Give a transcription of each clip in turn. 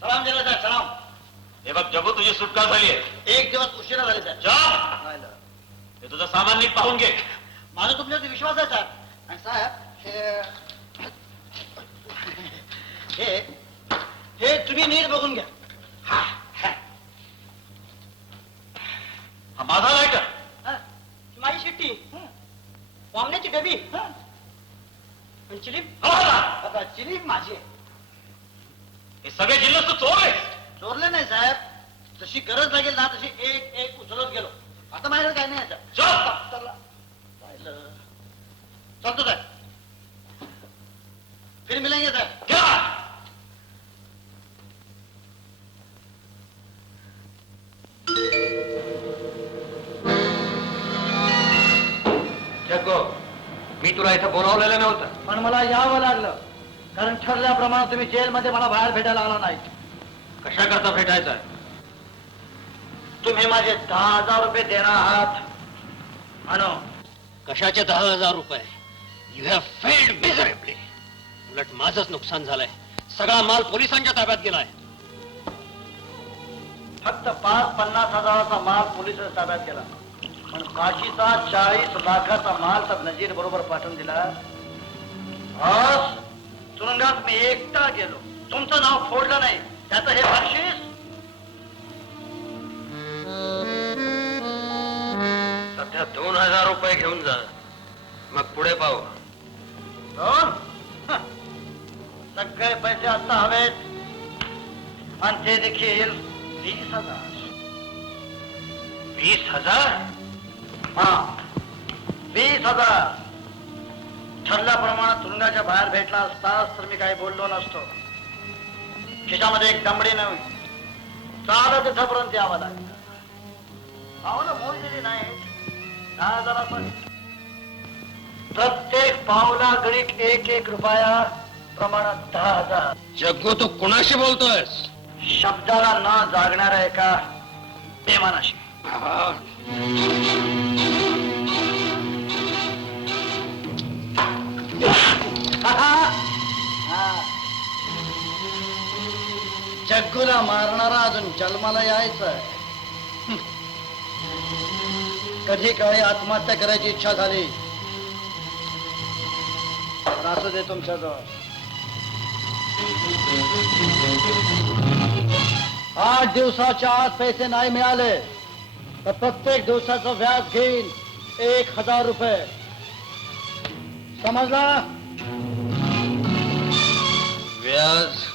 सलाम दिला साहेब सलाम. हे बघ जगू तुझी सुटका झाली आहे. एक दिवस उशिरा झाले साहेब. जा. हे तुझं सामान नीट पाहून घे. माझा तुमच्यावरती विश्वास आहे साहेब. आणि साहेब हे हे हे तुम्ही नीट बघून घ्या हा, हा. हा माझा लायटर हा, ही माझी शिट्टी वामण्याची डबी आणि चिलीप आता चिलीप माझी आहे हे सगळे जिल्ह्यात तू चोर आहेस चोरले नाही साहेब. जशी गरज लागेल ना तशी एक एक उचलत गेलो. आता माझ्याकडे काय नाही आहे, चल. साहेब चला. पाहिलं. चलतो साहेब. फिर मिलेंगे साहेब. घ्या. जग्गो मी तुला इथं बोलावलेलं नव्हतं. पण मला यावं लागलं. कारण ठरल्याप्रमाणे तुम्ही जेलमध्ये मला बाहेर भेटायला लागला नाही. कशा करता भेटायचा? तुम्ही माझे दहा हजार रुपये देणार आहात. म्हणून कशाचे दहा हजार रुपये? यू हॅव फेल्ड मिझरेबली उलट माझच नुकसान झालंय. सगळा माल पोलिसांच्या ताब्यात गेलाय. फक्त पाच पन्नास हजाराचा माल पोलिसांच्या ताब्यात गेला. पण बाकीचा चाळीस लाखाचा माल तर नजीर बरोबर पाठवून दिला. तुरुंगात मी एकटा गेलो. तुमचं नाव फोडलं नाही. त्याचं हे बक्षीस सध्या दोन हजार रुपये घेऊन जा. मग पुढे पाहू. दोन हं. सगळे पैसे आता हवेत. आणि ते देखील वीस हजार. वीस हजार? हा. वीस हजार. ठरल्याप्रमाणे तुरुंगाच्या बाहेर भेटला असतास तर मी काही बोललो नसतो. खिशामध्ये एक दमडी नव्हती चालत तिथपर्यंत यावं लागलं पावलं मोजलेली नाही. दहा हजाराचं प्रत्येक पावला गणित एक एक रुपया प्रमाणात दहा हजार. जग्गू तू कुणाशी बोलतोयस? शब्दाला न जागणाऱ्या एका बेमानाशी. जग्गूला मारणारा अजून जन्माला यायचं कधी काळी आत्महत्या करायची इच्छा झाली? तर असं दे तुमच्याजवळ. आठ दिवसाच्या आत पैसे नाही मिळाले तर प्रत्येक दिवसाचं व्याज घेईन एक हजार रुपये. समजला? व्याज?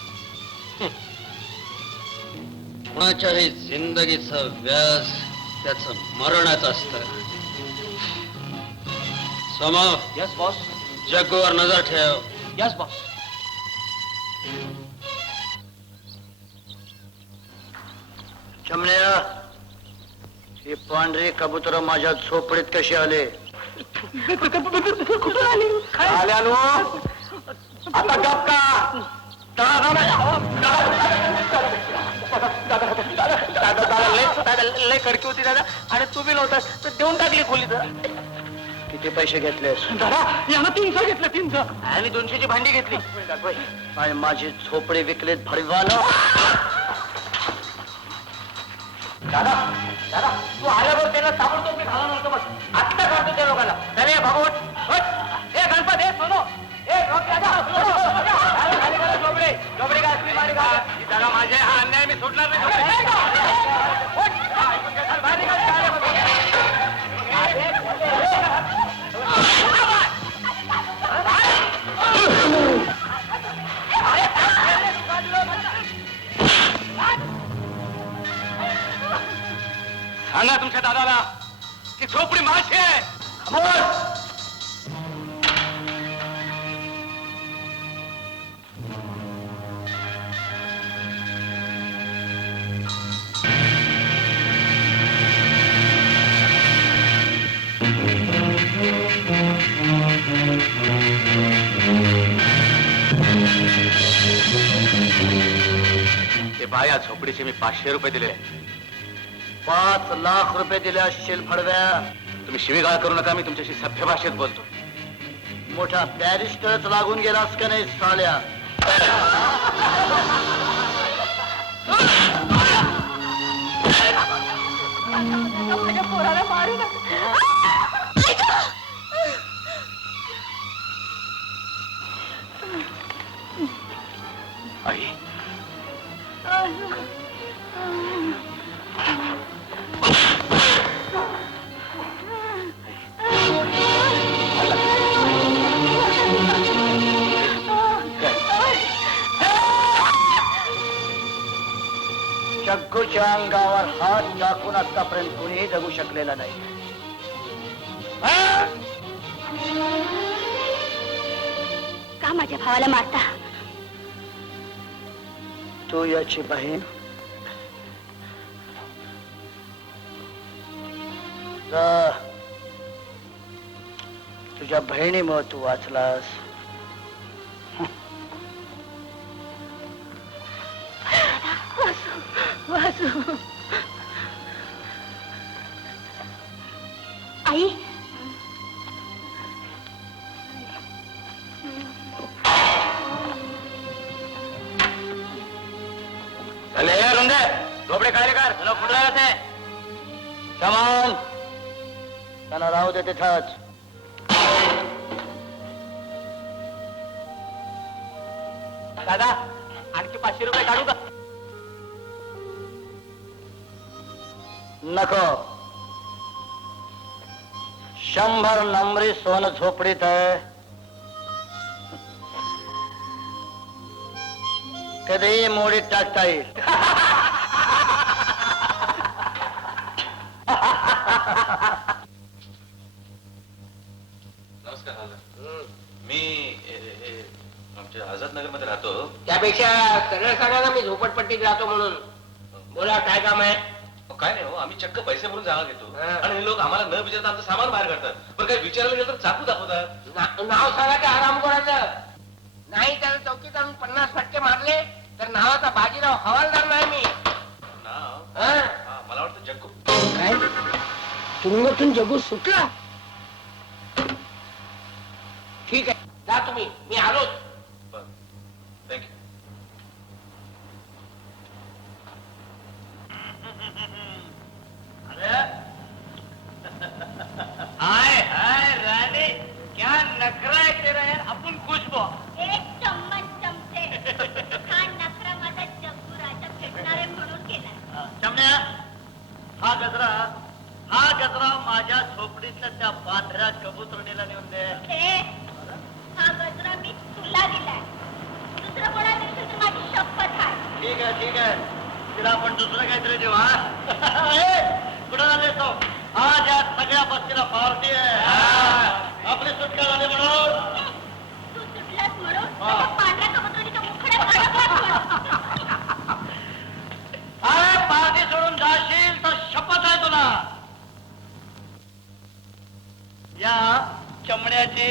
कुणाच्याही जिंदगीचं व्याज त्याचं मरणच असत यस बॉस जग्गूवर नजर ठेव. यस बॉस चमण्या ही पांढरी कबूतर माझ्या झोपडीत कशी आले? आल्यानो आता गप का? लय कडकी होती दादा आणि तू बी नव्हता तर देऊन टाकली खोली किती पैसे घेतलेस दादा यानं तीनशे घेतले तीनशे. आणि दोनशेची भांडी घेतली. आणि माझी झोपडी विकलीत भडवानं दादा दादा तू आल्यावर त्याला ताबडतोब मी घाला नव्हतं बस. आत्ता काढतो त्या लोकांना. अरे भागवत. हे गणपत हे सोनो. हे झोपडे सांगा तुमच्या दादाला की झोपडी माझी आहे ते बाया झोपडीचे मी पाचशे रुपये दिले पाच लाख रुपये दिले असेल फडव्या. तुम्ही शिवीगाळ करू नका मी तुमच्याशी सभ्य भाषेत बोलतो. मोठा बॅरिस्टरच लागून गेलास का नाही साल्या? पोराला मारू नका. अंगावर हात टाकून आतापर्यंत कुणीही जगू शकलेला नाही? का माझ्या भावाला मारता तू याची बहीण जा. तुझ्या बहिणीमुळे तू वाचलास आई. चले रुंदे झोपडे काय रे कर तुला कुठं जायचंय कमान त्यांना राहू दे तिथंच. दादा आणखी पाचशे रुपये काढू का? नको. शंभर नंबरी सोनं झोपडीत आहे. कधीही मोडीत टाकता येईल. नमस्कार मी ए, ए, आमच्या आझाद नगरमध्ये राहतो. त्यापेक्षा सरळ सांगा ना मी झोपडपट्टीत राहतो म्हणून. बोला काय काम आहे? काय नाही हो आम्ही चक्क पैसे भरून जागा घेतो. हा. आणि हे लोक आम्हाला न विचारता आमचं सामान बाहेर काढतात. पण काही विचारायला गेलं तर चाकू दाखवतात. ना- नाव सांगा ते आराम करायचं नाही त्याला चौकीत आणून पन्नास फटके मारले तर नावाचा बाजीराव हवालदार नाही मी. नाव? हा? हा, मला वाटतं जग्गू. काय? तुरुंगातून जगू सुटला? ठीक आहे जा तुम्ही. मी आलोच बरं थँक्यू हाय हाय राणे क्या नखरा आहे तेरा यार एक चम्मच चमचे. हा नखरा माझा जग्गू राजा फेडणारे म्हणून केला. चमण्या हा गजरा हा गजरा माझ्या झोपडीतल्या त्या पांढऱ्या कबुतरणीला नेऊन दे. हे हा गजरा मी तुला दिलाय. दुसरं कोणाला दिसेल तर माझी शपथ आहे ठीक आहे ठीक आहे. तिला आपण दुसरं काहीतरी देऊ हा? ए, कुठं आले तो? आज या सगळ्या बस्तीला पार्टी आहे. आपली सुटका झाली म्हणून तू सुटलास म्हणून हा. माझ्या पांढऱ्या कबुतरणीच्या मुखड्यात अडकलास म्हणून. अरे पार्टी सोडून जाशील तर शपथ आहे तुला. या चमड्याची